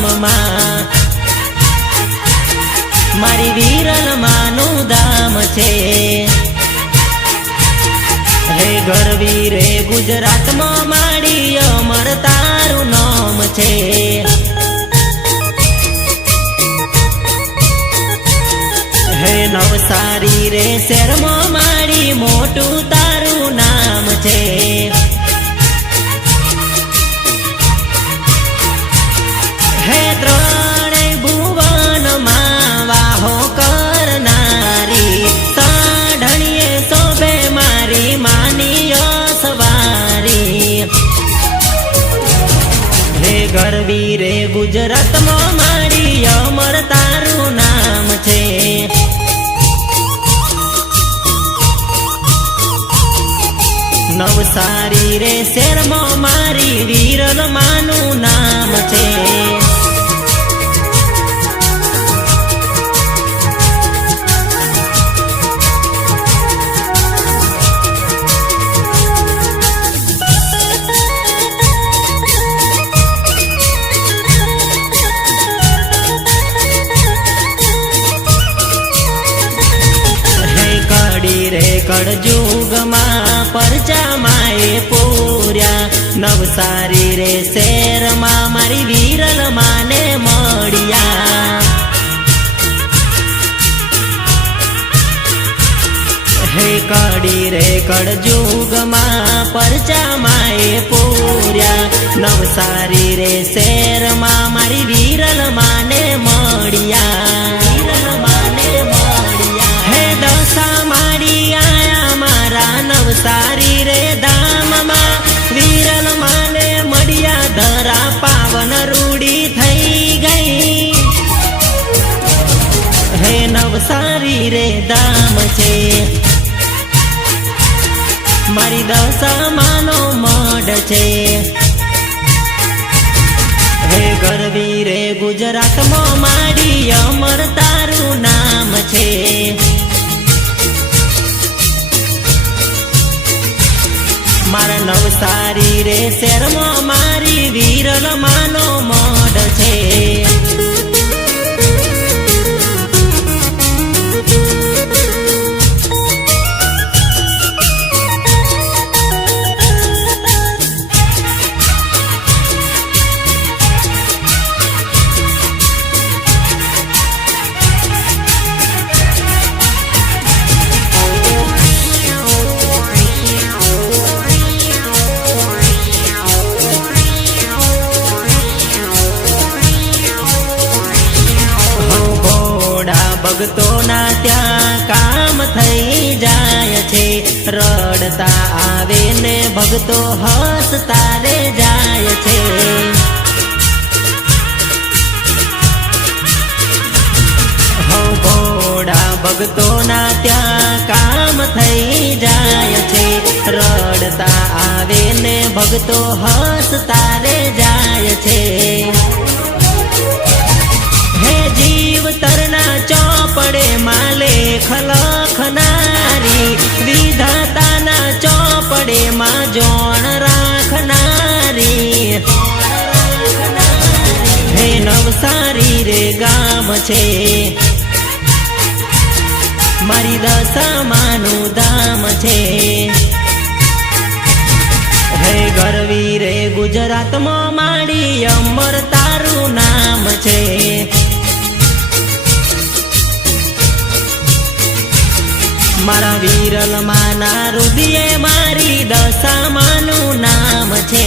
ધામમાં મારી વિરલ માનું ધામ છે। હે ગરવી રે ગુજરાતમાં મારી અમર તારું નામ છે। હે નવસારી રે શહેરમાં મારી મોટું તારું નામ છે। હે ત્રણેય ભુવનમાં વાહો કરનારી સાઢણીએ શોભે મારી માની સવારી। હે ગરવી રે ગુજરાતમાં મારી અમર તારું નામ છે। નવસારી રે શેરમાં મારી વિરલ માનું નામ છે। કળજુગમાં પરચા માએ પૂર્યા નવસારી રે શેરમાં મારી વિરલ માને મળ્યા। હે કડી રે કળજુગમાં પરચા માએ પૂર્યા નવસારી રે શેરમાં મારી વિરલ માને મળ્યા। વિરલ માને મળ્યા। હે દશા મારી આયા મારા નવસારી રે ધામમાં વિરલ માને મળ્યા ધરા પાવન રૂડી થઈ ગઈ। હે નવસારી રે ધામ છે મારી દશા માનો મઢ છે। હે ગરવી રે ગુજરાતમાં મારી અમર તારું નામ છે। મારા નવસારી રે શહેરમાં મારી વિરલ માનો મઢ છે। ભક્તોના ત્યાં કામ થઈ જાય છે રડતા આવે ને ભક્તો હસતા રે જાય છે। હો ભોળા ભક્તોના ત્યાં કામ થઈ જાય છે રડતા આવે ને ભક્તો હસતા રે જાય છે। હે જીવ તરના ચોપડે માં લેખ લખનારી વિધાતાના ચોપડે માં જોણ રાખનારી। હે નવસારી રે ગામ છે મારી દશા માનું ધામ છે। હે ગરવી રે ગુજરાતમાં મારી અમર તારું નામ છે। મારા વિરલ માના રુદિયે મારી દશા માનું નામ છે।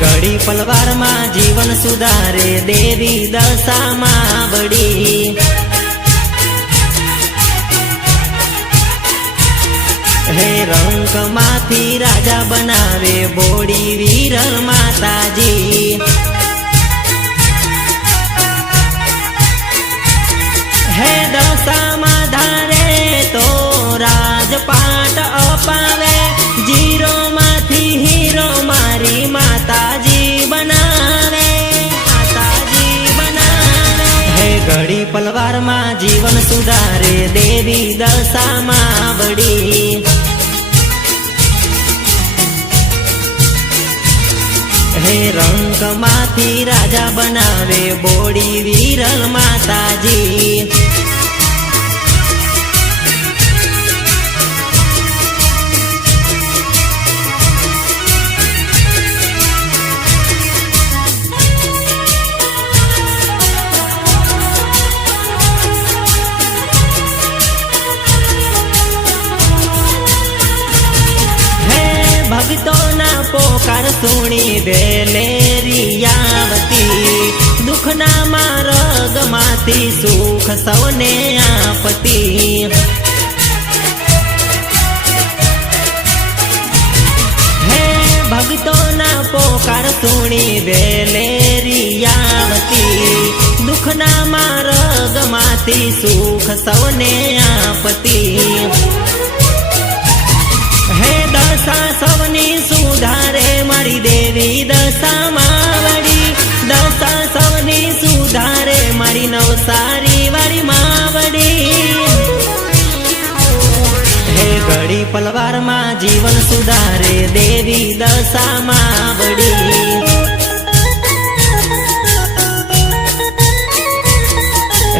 ઘડી પલવારમાં જીવન સુધારે દેવી દશામાં વળી। હે રંકમાંથી રાજા બનાવે બોડી વિરલ માતાજી। પલવારમાં જીવન સુધારે દેવી દશામાં વળી. હે રંગમાંથી રાજા બનાવે બોડી વિરલ માતાજી. ભક્તોના પોકાર સુણી વેલેરિયાવતી. દુઃખના માર્ગમાંથી સુખ સૌને આપતી. હે ભક્તોના પોકાર સુણી વેલેરિયાવતી. દુઃખના માર્ગમાંથી સુખ સૌને આપતી. હે દશા સૌની સુધારે મારી દેવી દશામાં વળી. દશા સૌની સુધારે મારી નવસારી વાળી માવડી. હે ઘડી પલવારમાં જીવન સુધારે દેવી દશામાં વળી.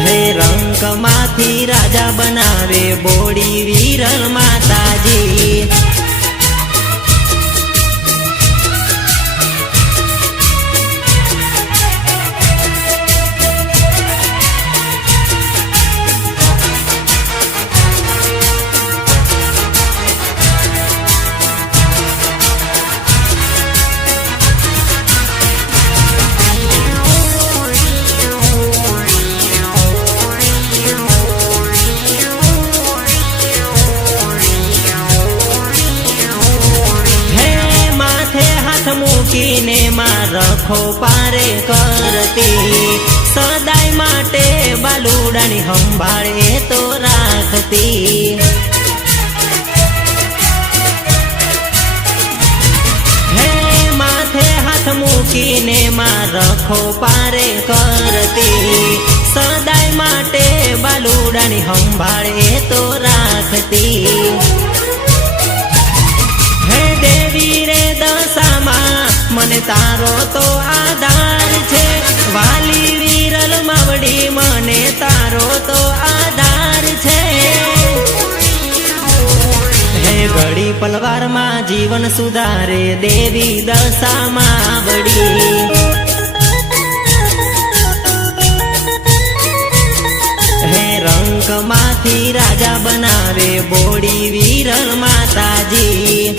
હે રંગમાંથી રાજા બનાવે બોડી વિરલ માતાજી. મૂકીને માં રખો પારે કરતી. સદાય માટે બાલુડાની સંભાળે તો રાખતી. હે માથે હાથ મૂકીને માં રખો પારે કરતી. સદાય માટે બાલુડાની સંભાળે તો રાખતી. હે દેવી રે દશામાં મને તારો તો આધાર છે. વાલી વિરલ માવડી મને તારો તો આધાર છે. હે ઘડી પલવારમાં જીવન સુધારે દેવી દશામાં વળી. હે રંગમાંથી રાજા બનાવે બોડી વિરલ માતાજી.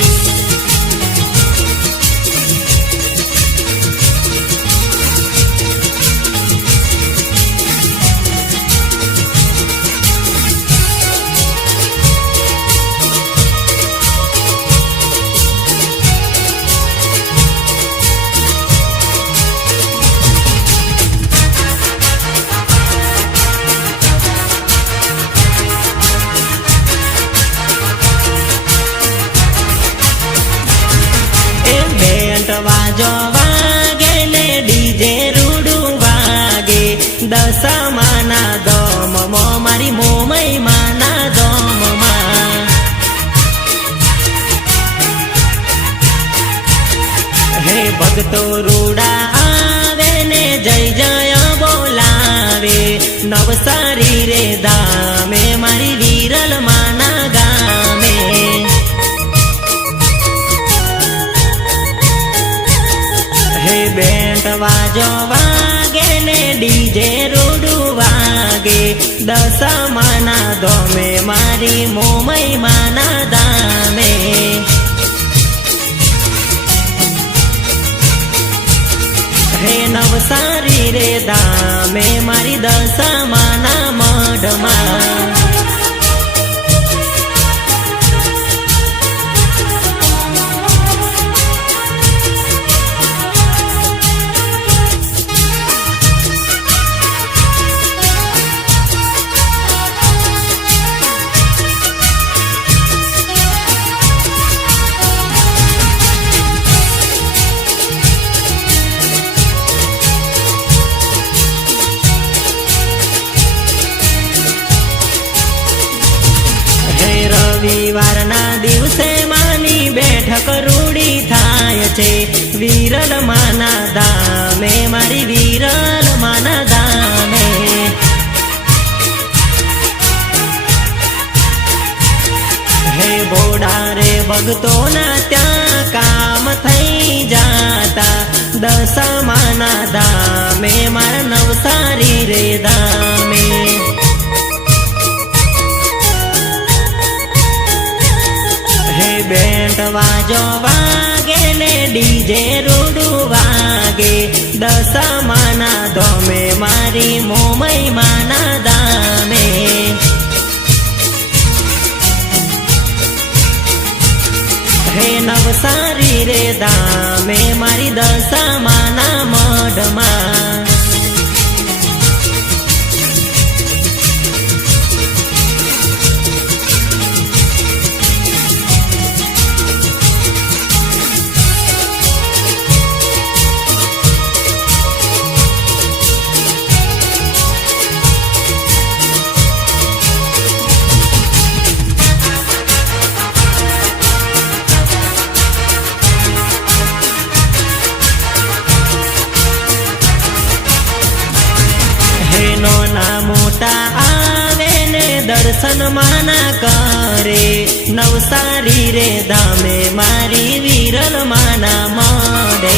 વાજો વાગે ને ડીજે રૂડું વાગે. દશામાના દમમાં મારી મોમઈ માના દમમાં. હે ભક્તો રૂડા આવે ને જય જય બોલાવે. નવસારી રે ધામે મારી વિરલ માના ગામે. હે બેન્ટ વાજો વાગે ને ડીજે રૂડું વાગે. દશામાના ધોમે મારી મોમઈ માના દામે. હે નવસારી રે ધામે મારી દશામાના મઢમાં. ભક્તોના ત્યાં કામ થઈ જાતા દશામાના ધામે મારા નવસારી રે ધામે હે બેન્ટ વાજો વાગે ને ડીજે રૂડું વાગે દશામાના ધામે મારી મોમઈ માના ધામે હે નવસારી રે ધામે મારી દશામાના મઢમાં નાના મોટા આવે ને દર્શન માના કરે નવસારી રે ધામે મારી વિરલ માના મળે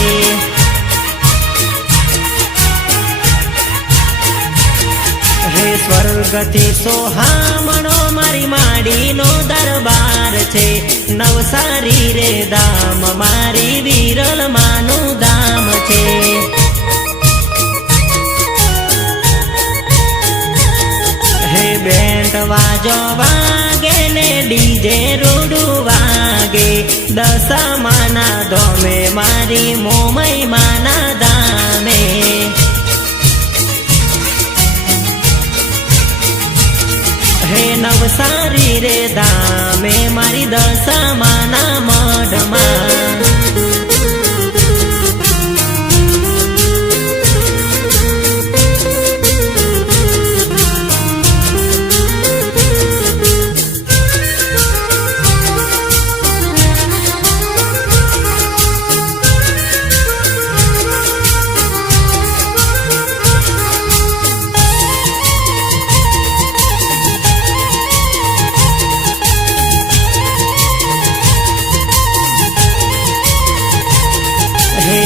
હે સ્વર્ગથી સોહામણો મારી માડીનો દરબાર છે નવસારી રે ધામ મારી વિરલ માનું ધામ છે હે બેન્ટ વાજો વાગે ને ડીજે રૂડું વાગે દશામાના ધામે મારી મોમઈ માના ધામે હે નવસારી રે ધામે મારી દશામાના મઢમાં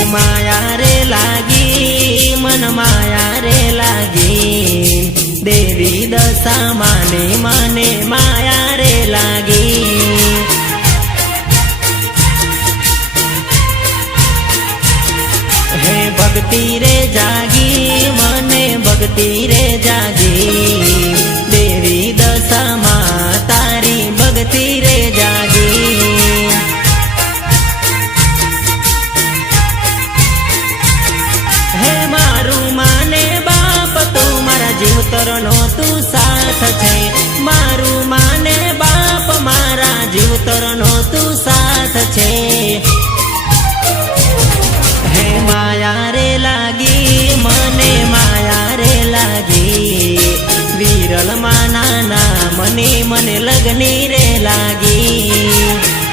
માયા રે લાગી મન માયા રે લાગી દેવી દશામાને મને માયા રે લાગી હે ભક્તિ રે જાગી મને ભક્તિ રે જાગી દેવી દશામાં તારી ભક્તિ રે જાગી જીવતરનો તું સાથ છે મારું માને બાપ મારા જીવતરનો તું સાથ છે હે માયા રે લાગી મને માયા રે લાગી વિરલ માના નામને મને લગની રે લાગી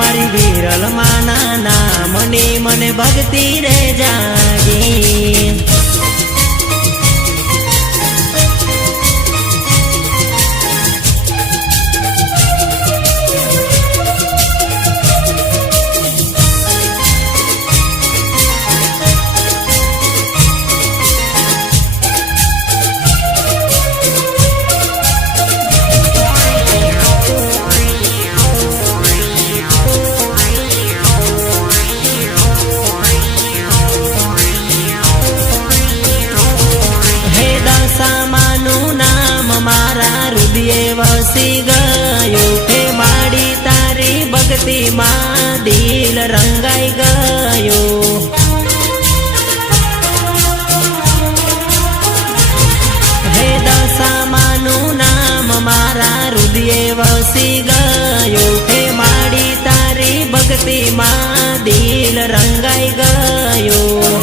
મારી વિરલ માના નામને મને ભક્તિ રે જાગી વસી ગયું હે માડી તારી ભક્તિમાં દિલ રંગાઈ ગયું હે દશામાનું નામ મારા હૃદયે વસી ગયું હે માડી તારી ભક્તિમાં દિલ રંગાઈ ગયું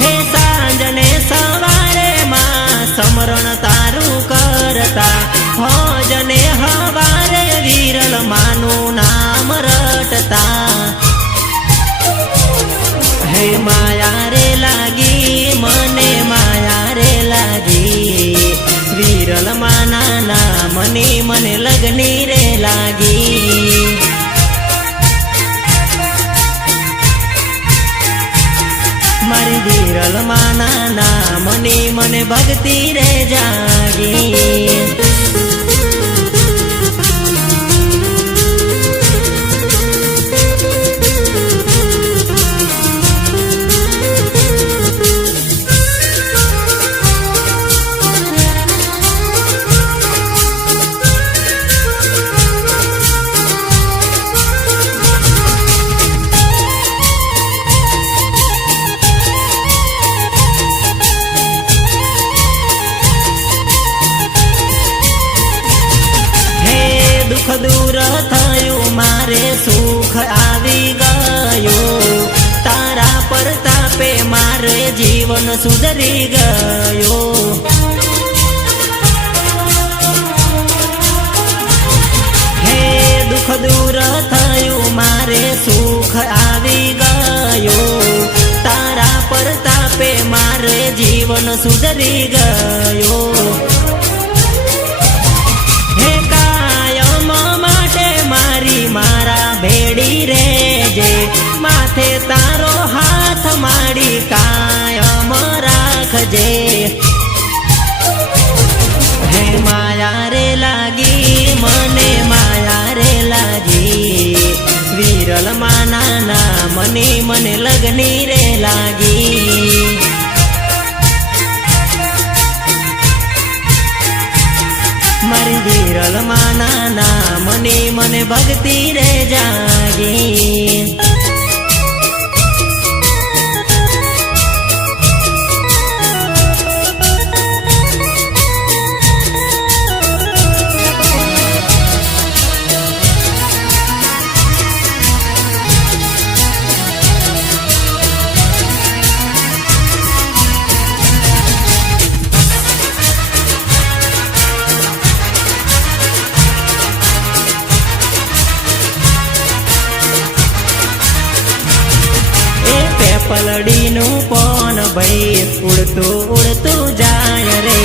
હે સાંજને સવારે માં સમરણ તારું કરતા ભજને હવારે વિરલ માનું નામ રટતા હે માયા રે લાગી મને માયા રે લાગી લગની રે લાગી. મારી વિરલ માના નામની મને ભક્તિ રે જાગી. દુઃખ દૂર થયું મારે સુખ આવી ગયું. તારા પ્રતાપે મારે જીવન સુધરી ગયું. હે દુઃખ દૂર થયું મારે સુખ આવી ગયું. તારા પ્રતાપે મારે જીવન સુધરી ગયું. મારા ભેડી રેજે માથે તારો હાથ માડી કાયમ રાખજે. હે માયા રે લાગી મને માયા રે લાગી. વિરલ માના નામની મને લગની રે લાગી. મારી વિરલ માના નામની મને ભક્તિ રે જાગી. પલડીનું પોન ભાઈ ઉડતું ઉડતું જાય રે.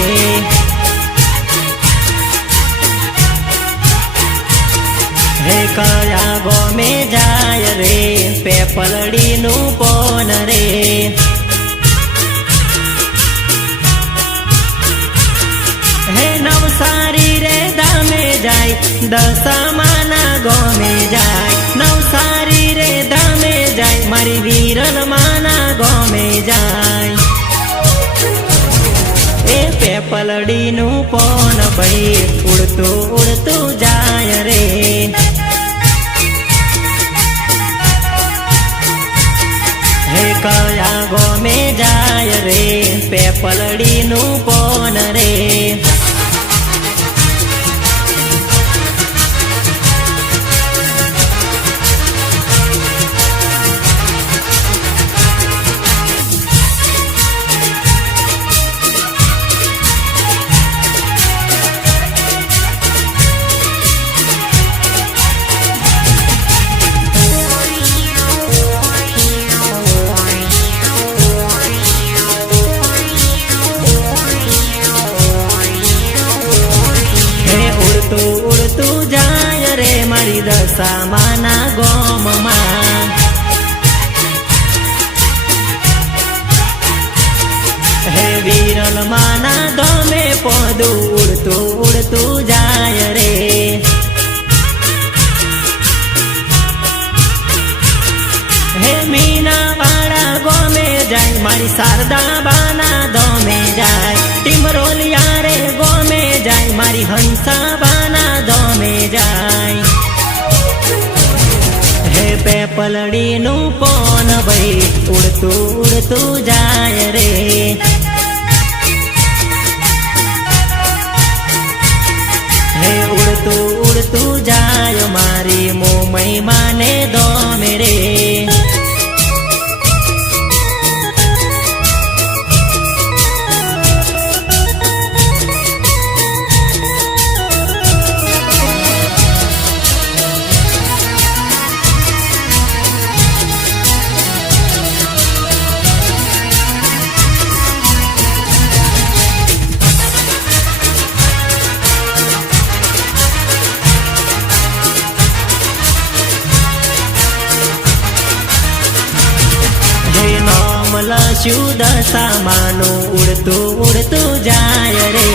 હે કયા ગોમે જાય રે પેપલડીનું પોન રે. હે નવસારી રે ધામે જાય દશામાના ગોમે જાય. નવસારી રે ધામે જાય મારી વિરલ માના ગોમે જાય. એ પેપલડીનું પોન ભાઈ ઉડતું ઉડતું જાય રે. હે કયા ગોમે જાય રે પેપલડીનું પોન રે. ઉડતું જાય રે મારી દશામાના ગોમમાં. હે વિરલ માના ગોમે પોદું ઉડતું ઉડતું જાય રે. હે મીના વાળા ગોમે જાય મારી શારદા બાના ગોમે જાય. ટીમરોલિયા રે ગોમે જાય મારી હંસા બાના ગોમે જાય. હે પેપલડીનું પોન ભાઈ ઉડતું ઉડતું જાય રે. હે ઉડતું ઉડતું જાય મારી મોમઈ માને ગોમે રે. કમલ શું દશામાનું ઉડતું ઉડતું જાય રે.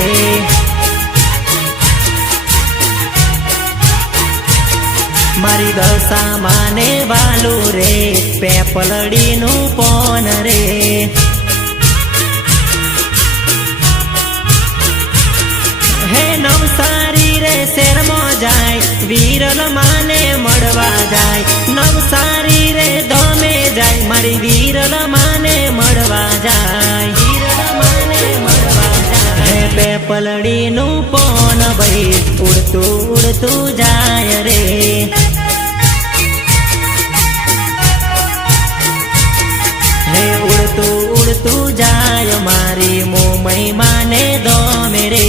મારી દશામાને વાલું રે પેપલડીનું પોન રે. હે નવસારી રે શેરમાં જાય વિરલ માને મળવા જાય. નવસારી રે ધોમે જાય મારી વિરલ માને મળવા જાય. વિરલ માને મળવા જાય. હે પેપલડીનું પોન ભાઈ ઉડતું ઉડતું જાય રે. હે ઉડતું ઉડતું જાય મારી મોમઈ માને ધોમે રે.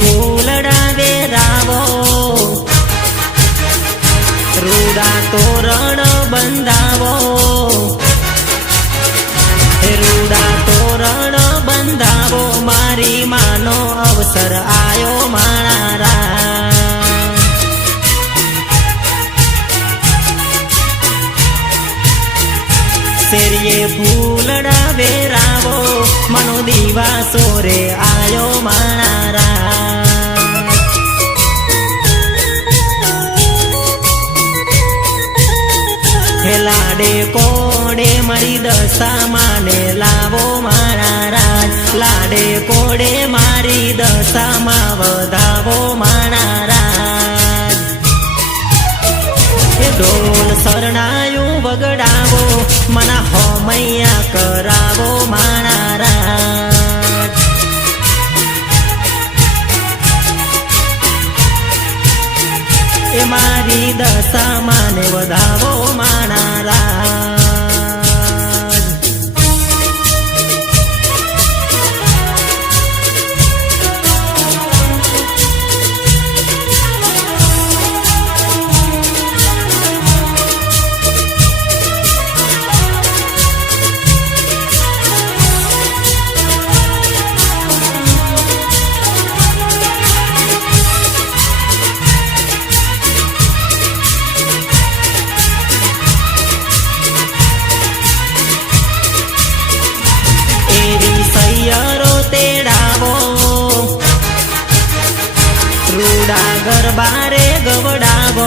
ફૂલડા વેરાવો રૂડા તોરણ બંધાવો. રૂડા તોરણ બંધાવો મારી માનો અવસર આયો મારા. શેરીએ ફૂલડા વેરાવો મનો દિવાસો રે આયો મારા. હે લાડે કોડે મારી દશામાને લાવો મારા રાજ. લાડે કોડે મારી દશામાં વધાવો મારા રાજ. હે ઢોલ શરણાયું વગડાવો મના હોમૈયા કરાવો મારા રાજ. એ મારી દશામાને વધાવો મારા રાજ. રૂડા ગરબારે ગવડાવો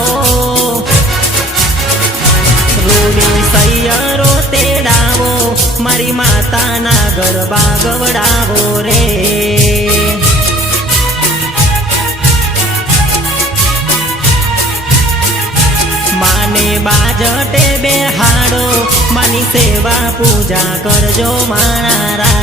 રૂડી સૈયરો તેડાવો મારી માતાના ગરબા ગવડાવો રે. માને બાજટે બેહાડો માની સેવા પૂજા કરજો મારા.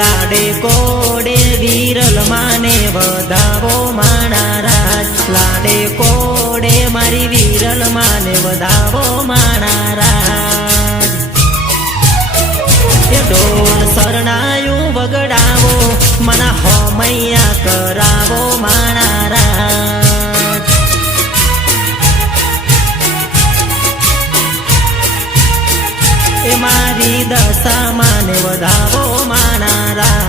લાડે કોડે વિરલ માને વધાવો મારા રાજ. લાડે કોડે મારી વિરલ માને વધાવો મારા રાજ. એ ઢોલ શરણાયું વગડાવો મના હોમૈયા કરાવો મારા રાજ. એ મારી દશામાને વધાવો મારા રાજ.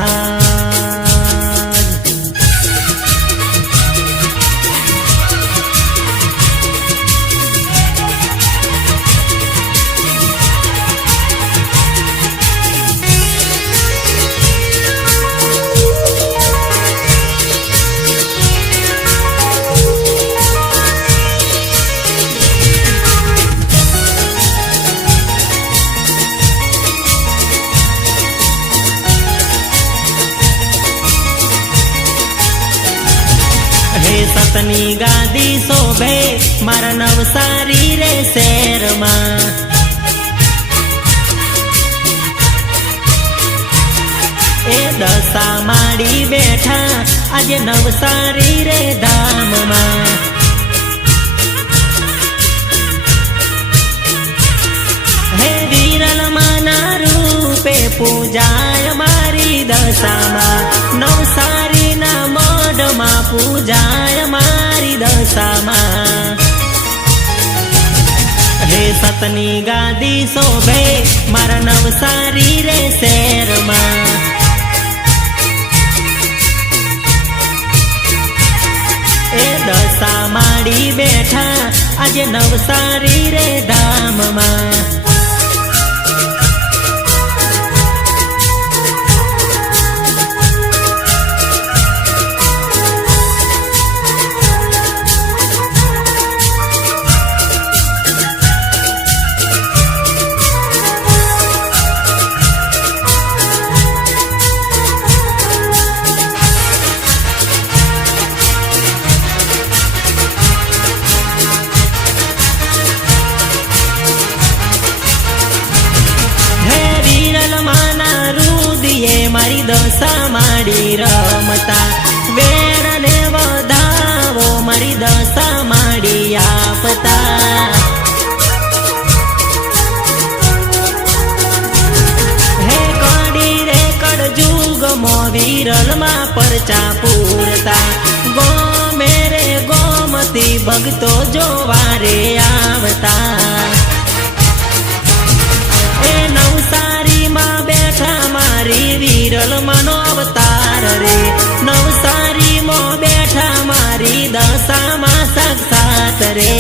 સતની ગાદી શોભે મારા નવસારી રે શહેરમાં. એ દશા માડી બેઠા આજે નવસારી રે ધામમાં. હે વિરલ માના રૂપે પૂજાય મારી દશામાં, નવસારીના મઢમાં પૂજાય મારી દશામાં. હે સતની ગાદી શોભે મારા નવસારી રે શહેરમાં. એ દશા માડી બેઠા આજે નવસારી રે ધામમાં. મારી દશા માડી રમતા વેળને વધાવો મારી દશા માડી આપતા. હે કડી રે કડજુગમો વિરલમાં પરચા પૂરતા, ગોમે રે ગોમતી ભક્તો જોવા રે આવતા. એ નવસારીમાં બેઠા મારી વિરલ માનો અવતાર રે, નવસારીમાં બેઠા મારી દશામાં સાક્ષાત રે.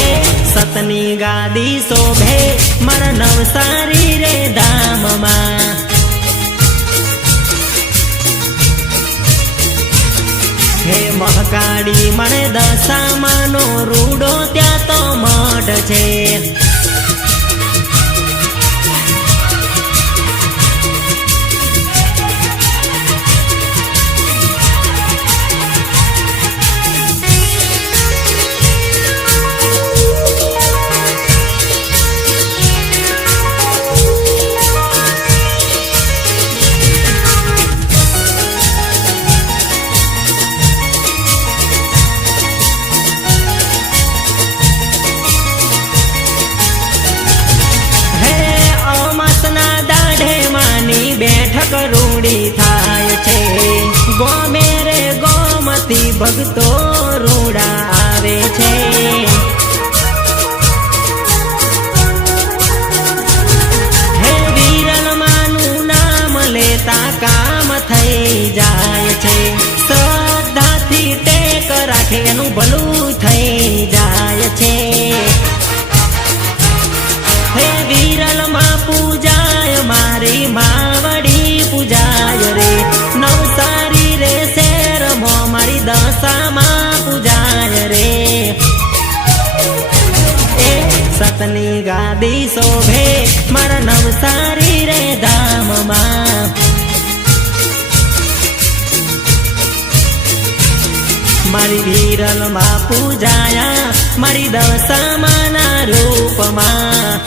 એ સતની ગાદી શોભે મારા નવસારી રે ધામમાં. હે મહકાળી મને દશામાંનો રૂડો ત્યાં તો મઢ છે. બેઠક રૂડી થાય છે, ગોમે રે ગોમતી ભક્તો રૂડા આવે છે. હે વિરલ માનું નામ લેતા કામ થઈ જાય છે, શ્રદ્ધાથી ટેક રાખે એનું ભલું થઈ જાય છે. હે વિરલ માં પૂજાય મારી માવડી પૂજાય રે, નવસારી રે શહેરમાં મારી દશામાં પૂજાય રે. એ સતની ગાદી શોભે મારા નવસારી રે ધામમાં. મારી વિરલ માં પૂજાયા મારી દશામાં ના રૂપમાં.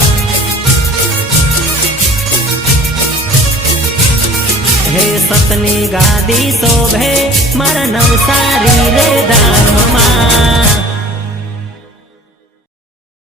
હે સતની ગાદી શોભે મારા નવસારી રે